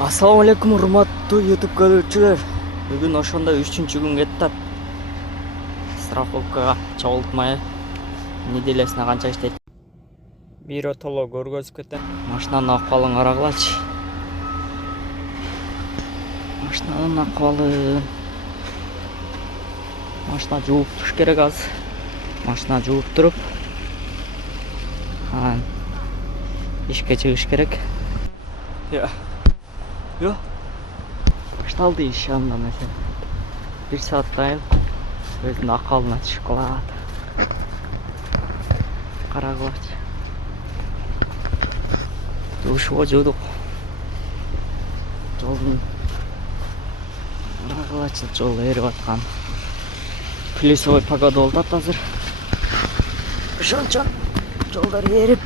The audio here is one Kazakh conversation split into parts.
Ассалаумалейкум, урматтуу YouTube көрүүчүлөр. Бүгүн ошондо 3-күнгө аттап страховкага чогултмай неделесине канча иштейт. Биро толо көргөзүп кетем. Машинанын акыбалын карагылачы. Машинанын акыбалы. Машина жууп туруш керек азыр. Машина жууп туруп, ишке чыгыш керек. Yo. Башталды иш анда mesela. 1 сааттайын өзүнүн акыбалына түшүп калат. Карагылачы. Душуга жуудук. Жолдун карагылачы, жол эрип аткан. Плюсовой погода болуп атат азыр. Ошончо жолдор эрип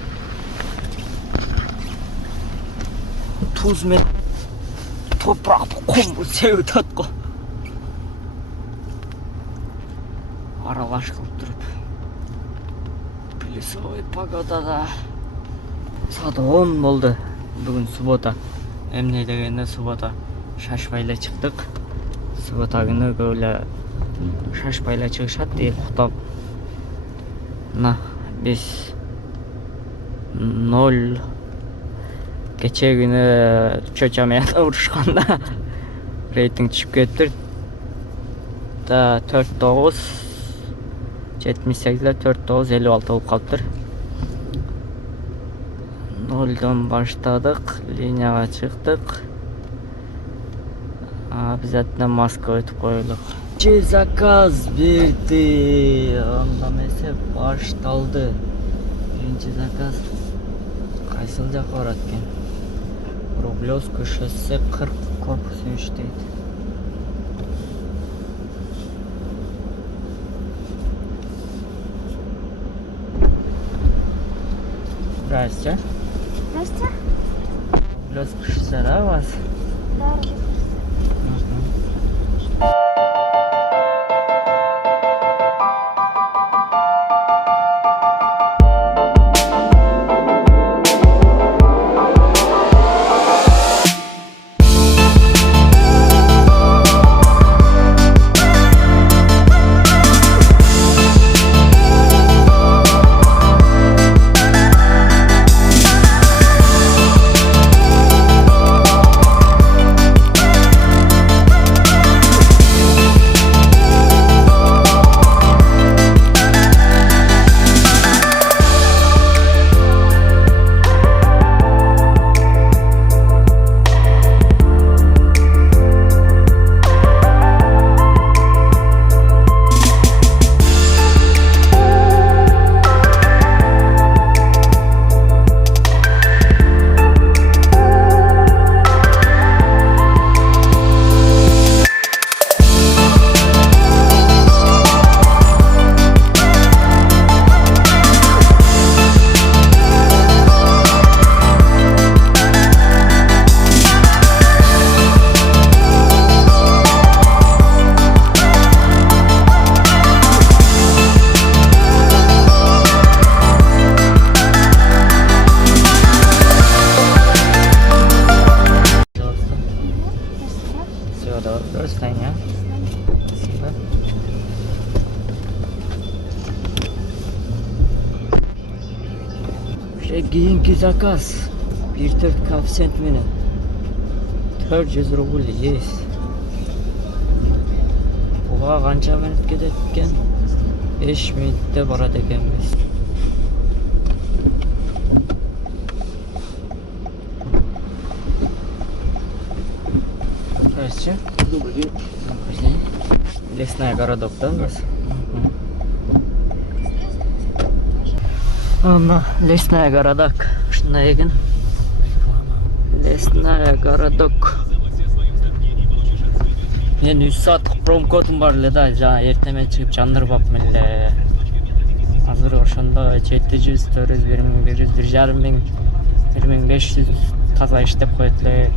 туз менен топрақты құм сеуіп атқо. Аралаш қылып тұрып. Плюсовой погодада. Саат 10 болды. Бүгін суббота. Эмне дегенде суббота. Шашпайлы чыктык. Суббота күнү көбүлө шашпайлы чыгышат деп куктап. Биз 0 Keçe günü çöçemeye vuruşkanda reyting düşüp kettir. Da 49 78'de 49 56 olup kalktır. 0'dan başladık, linyaga çıktık. Biz zaten Moskva ötüp koyduk. Zakaz verdi. Onda mesela baştaldı. Birinci zakaz. Kaysil jaka barat eкен? Рублевское шоссе 40 корпус иштейт. Здрасте. Здрасте. Рублевское шоссе, да, у вас? Да, Keyinki zakaz 1-4 koeffitsient менен 400 рубль есть. Буга канча минут кетет экен? 5 минутта барат экенбиз. Здравствуйте. Добрый день. Добрый день. Лесная городок, да, у вас? Лесная городок. Ушундай экен. Лесная городок. Мен 3 сааттык промкодум бар эле да, жана эртеме чыгып жандырбапмын эле. Азыр ошондо 700, 400, 1100, 1500, 1500 таза иштеп коет эле.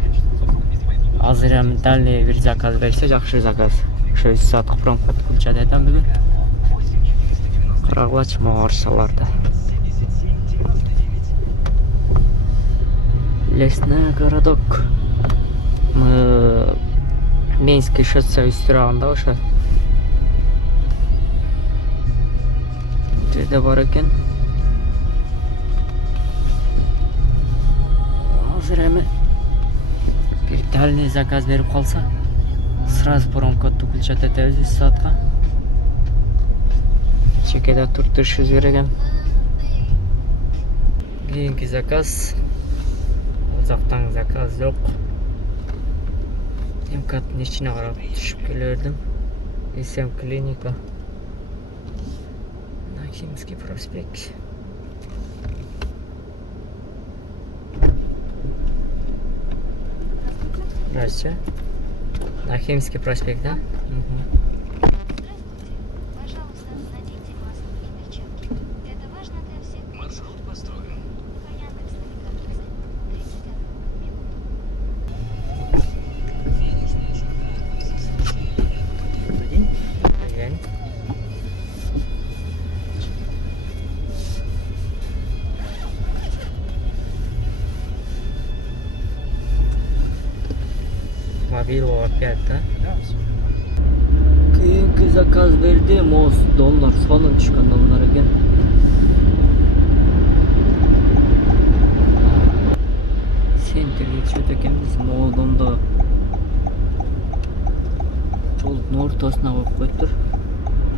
Азыр эми дали бир заказ берсе, жакшы заказ. Ошо 3 сааттык промкод кылча дедим бүгүн. Карагылачы моорсаларда. Лесной городок. Минский шоссе үстірағында ошо жерде бар екен. Азыр эми бир дальний заказ берип калса, сразу промкодду включать этебиз 3 саатка. Чекеде туртушубуз керек экен. Кийинки заказ. Ал жактан заказ жок. МКаттын ичине карап түшүп келе бердим. СМ клиника. Нахимский проспект. Здравствуйте. Нахимский проспект, да? Угу. Пожалуйста, наденьте маску и перчатки. Это важно для всех. Маршрут построен. Яндекс навигатор. 31 минуту. Добрый день. Зыян. Мобилу опять, да? Кийинки заказ бердим, моз домдор, сонун түшкөн домдор экен. Центрге түшөт экенбиз, могу домдо жолдун ортосуна коюп коюптур.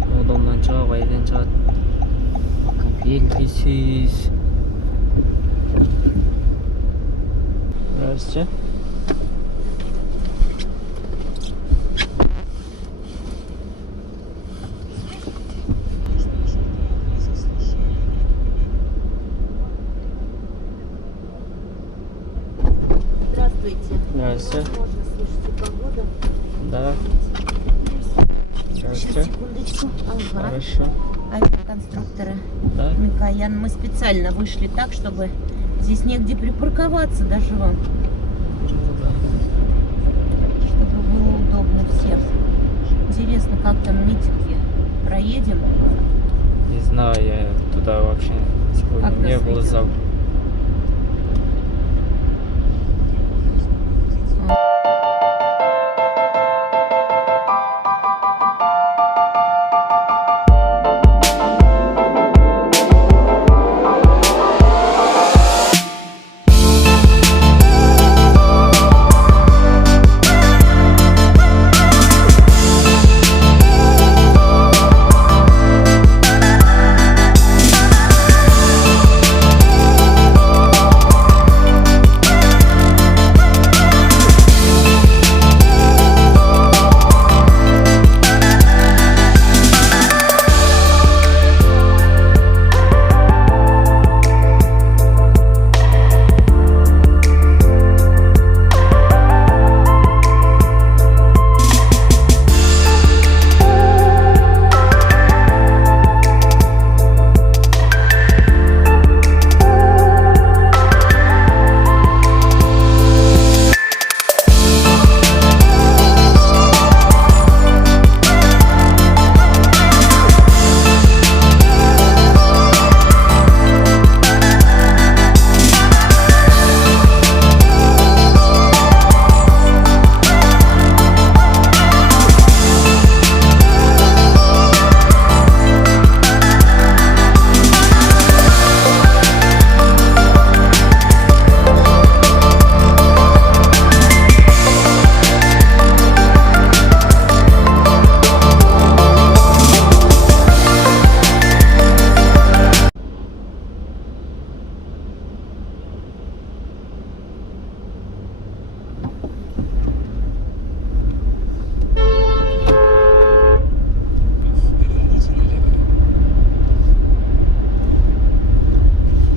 Могу домдон чыгып, айден чыгат. Белгисиз. Здравствуйте. Здравствуйте. Здравствуйте. Можно слушайте погоду. Да. Сейчас, Здравствуйте. секундочку. Ага. Хорошо. Авиаконструкторы. Да. Микоян. Мы специально вышли так, чтобы здесь негде припарковаться даже вам. Чтобы было удобно всем. Интересно, как там митинги? Проедем? Не знаю, я туда вообще сегодня Как не нас был. ведет?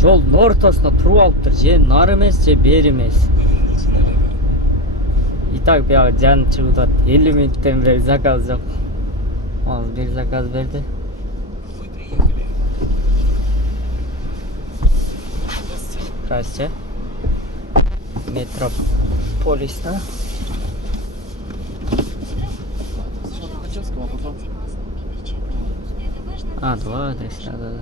Жолдун ортосуна туруп алыптыр. Же нары эмес, же бери эмес. И так бияга жан чыгып атат. 50 минуттан бери заказ жок. Ал бир заказ берди. Здравствуйте. Метрополис, да? А, два адреса, да.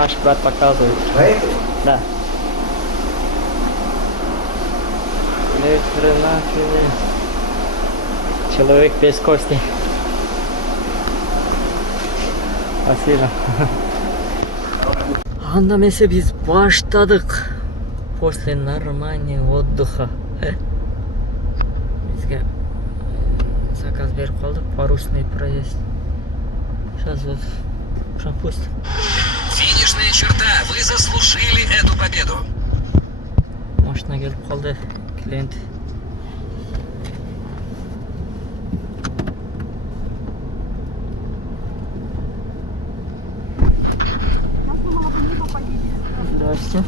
Наш брат показывает. Да. Человек без кости. Спасибо. Анда эмесе биз баштадык. После нормального отдыха. Бизге заказ берип калдык. Парусный проезд. Сейчас вот пропустим. Финишная черта. Вы заслужили эту победу. Машина келип калды. Клиент. Здравствуйте.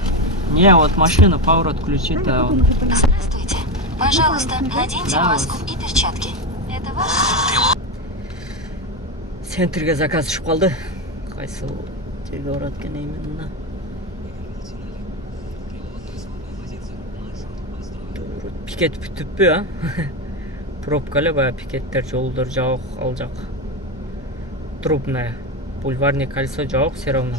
Не, вот машину поворот включить, да. Он... Здравствуйте. Пожалуйста, наденьте маску и перчатки. Это ваш? Центрге заказ түшүп калды. Кайсы жерге барат экен именно? Пикет бүтүппү, а? Пробка эле баягы пикеттер, жолдор жок, ал жак. Трубная. Бульварный кольцо жок, все равно.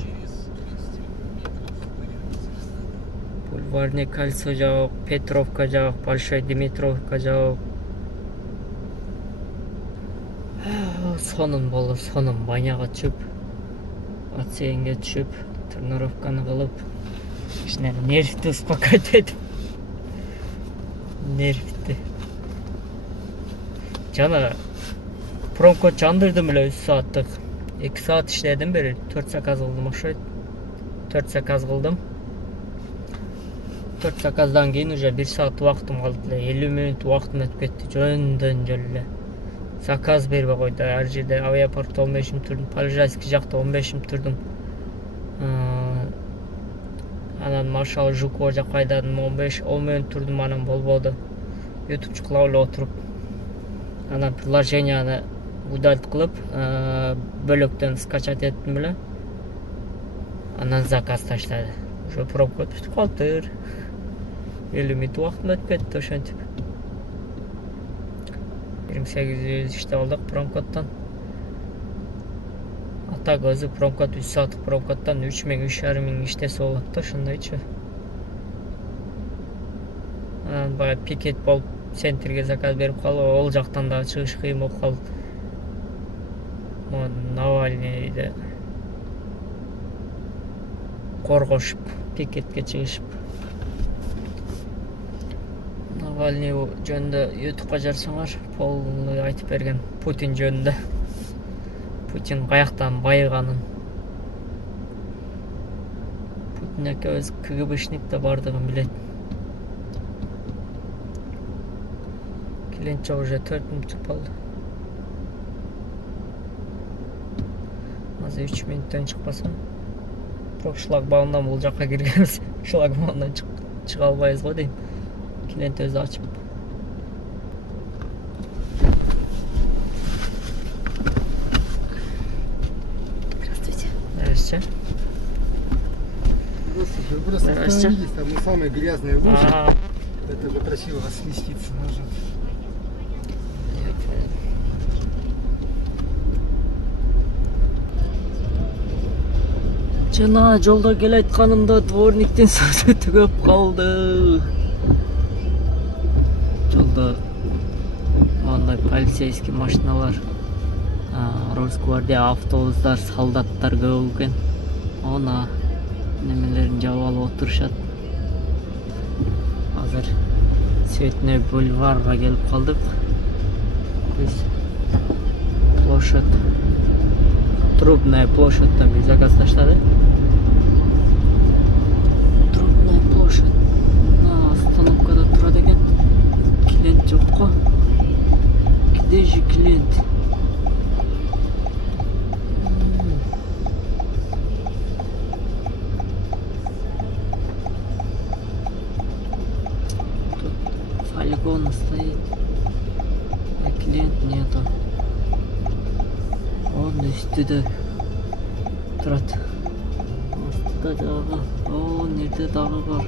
Бульварный кольцо жок, Петровка жок, Большой Димитровка жок. Сонун болуп, сонун баняга түшүп, бассейнге түшүп, тренировканы кылып, кичине нервти успокоить. Нервти. Жана промкод жандырдым эле 3 сааттык. 2 саат иштедим бери, 4 заказ кылдым окшойт. 4 заказ кылдым. 4 заказдан кийин уже 1 саат убактым калды эле. 50 мүнөт убактым өтүп кетти. Жөндөн жол эле. Заказ бербей койду. Ар жерде авиапортто 15 мүнөт турдум, Полежайский жакта 15 мүнөт турдум. Анан Маршал Жукова жакка айдадым, 15-10 мүнөт турдум, анан болбоду. YouTube чыкылап эле отуруп, анан приложенияны удалить кылып, бөлөктөн скачать эттим эле. Анан заказ таштады. Уже пробка бүтүп калды. 50 мүнөт убактым өтүп кетти ошентип. 28 иштеп алдык промкоддон. Ата көзү промкод 3 сааттык промкоддон 3,5 иштесе болот да, ошондойчу. Анан баягы пикет болуп центрге заказ берип калып, ол жактан да чыгыш кыйын болуп калды. Навальныйды коргошуп, пикетке чыгышып. Навальный жөнүндө YouTube'га жарсаңар, полный айтып берген Путин жөнүндө. Путин каяктан байыганын. Путин экөөбүз КГБшникте бардыгын билет. Клиентче уже 4 мүнөт чыгып калды. Азыр 3 мүнөттөн чыкпаса, шлагбаумдан бул жакка киргенбиз. Шлагбаумдан чыга албайбыз го дейм. Клиент өзү ачып. Здравствуйте. Здравствуйте. Здравствуйте. Вы просто остановились, там мы самые грязные лужи. Это попросил вас сместиться назад. Жана жолдо келе айтканымда дворниктин сөзү түгөп калды. Жолдо мындай полицейский машиналар, Росгвардия автобустар, солдаттар көп экен. Она немелерин жаап алып отурушат. Азыр Цветной бульварга келип калдык. Биз площадь, Трубная площадьтан биз заказ таштады. Трубная площадь остановкада турат экен. Клиент жокко. Где же клиент? Тут фалькон стоит, а клиент нету. Он üstüde турат. Астыда дагы. О, нерде дагы бар.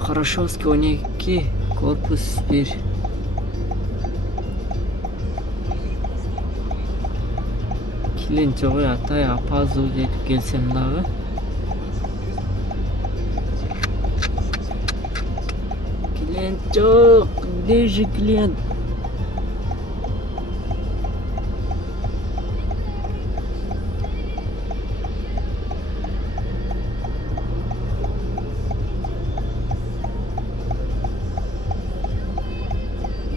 Хорошовский 12, корпус 1. Клиент жоқ, атай опаздываю деп келсем дагы. Клиент жоқ, где же клиент?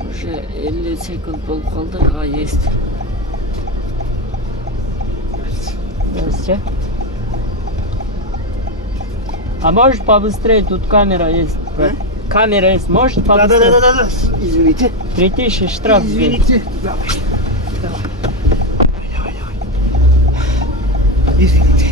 Уже 50 секунд болуп калды. А, есть. Здравствуйте. А можешь побыстрее? Тут камера есть. Камера есть. Может побыстрее? Да. Извините. 3000 штраф. Извините. Давай. Извините.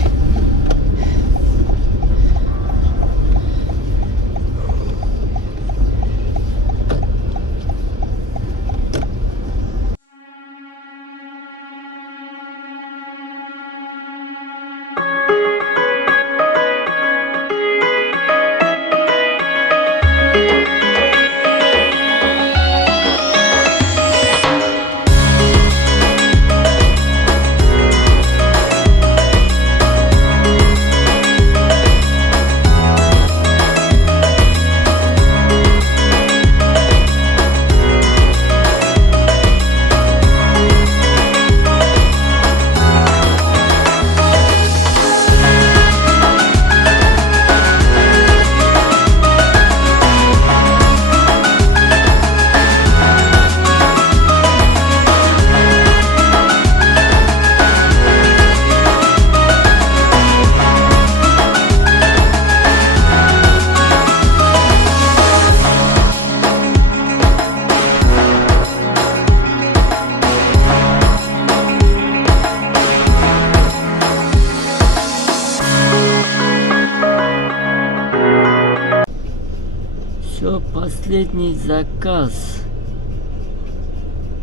Все, последний заказ.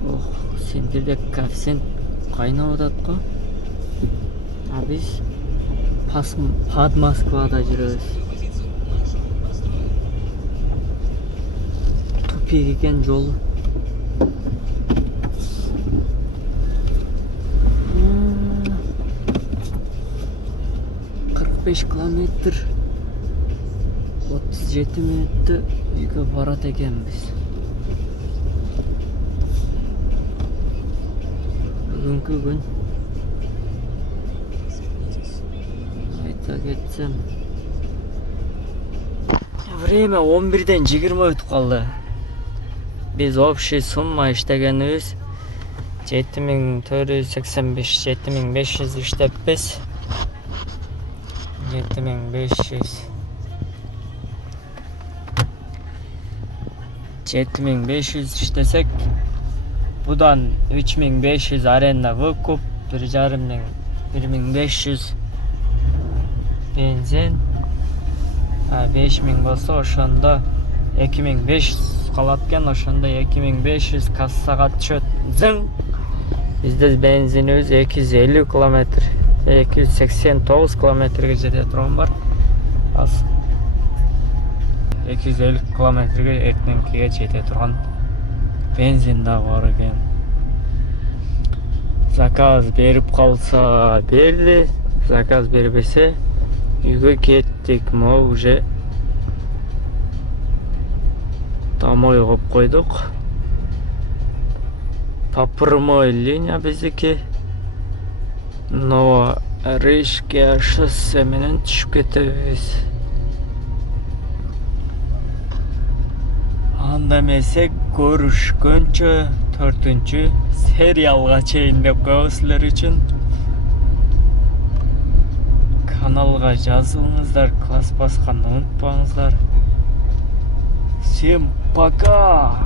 Ох, сендерде коэффициент кайнап атат го. А биз под Москвада жүрөбүз. Тупик экен жолу. 45 километр. 37 минутта үйгө барат экенбиз. Бүгүнкү күн айта кетсем, время 11-ден 20 өтүп калды. Биз общий сумма иштегенибиз 7485, 7500 иштеппиз. 7500 иштесек, будан 3500 аренда выкуп, 1500 бензин, 5000 болсо ошондо 2500 калат экен. Ошондо 2500 кассага түшөт. Зың. Бизде бензинибиз 250 километр. 289 километрге жете турган бар. Аз 250 километрге эртеңкиге жете турган бензин да бар экен. Заказ берип калса берди, заказ бербесе үйгө кеттик. Могу уже домой коюп койдук. По прямой линия биздики. Но Рижге шоссе менен түшүп кетебиз. Анда эмесе көрүшкөнчө 4-чү сериалга чейин деп коебуз силер үчүн. Каналга жазылыңыздар, класс басканды унутпаңыздар. Всем пока!